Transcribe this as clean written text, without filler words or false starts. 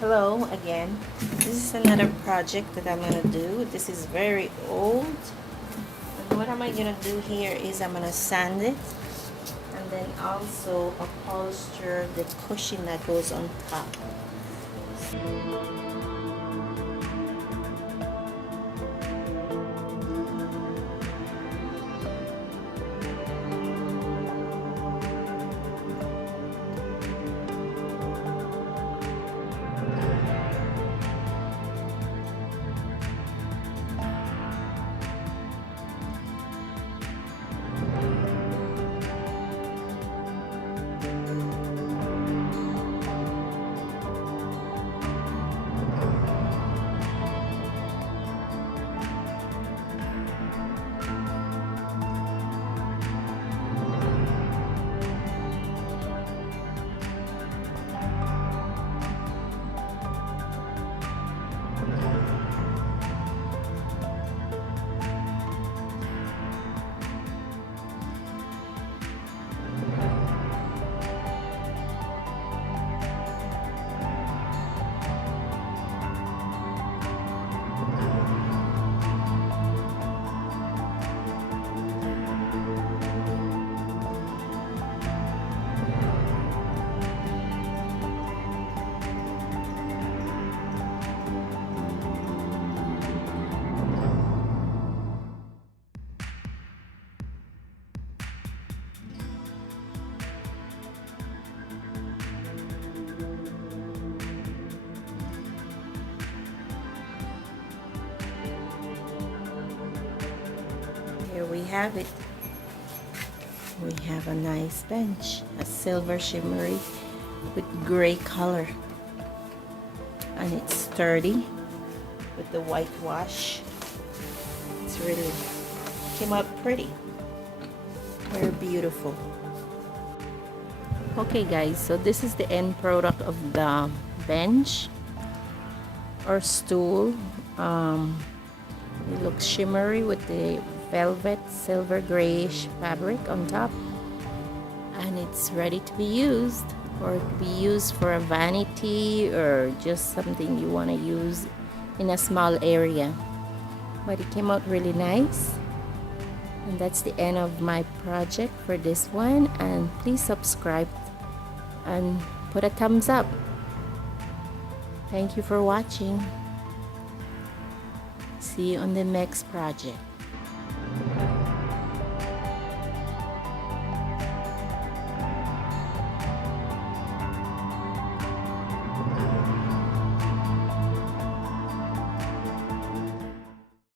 Hello again. This is another project that I'm gonna do. This is very old. And what am I gonna do here is I'm gonna sand it and then also upholster the cushion that goes on top. Here we have it. We have a nice bench, a silver shimmery with gray color. And it's sturdy with the whitewash. It's really came out pretty. Very beautiful. Okay guys, so this is the end product of the bench or stool. It looks shimmery with the velvet silver grayish fabric on top, and it's ready to be used, or to be used for a vanity or just something you want to use in a small area. But it came out really nice, and that's the end of my project for this one. And please subscribe and put a thumbs up. Thank you for watching. See you on the next project.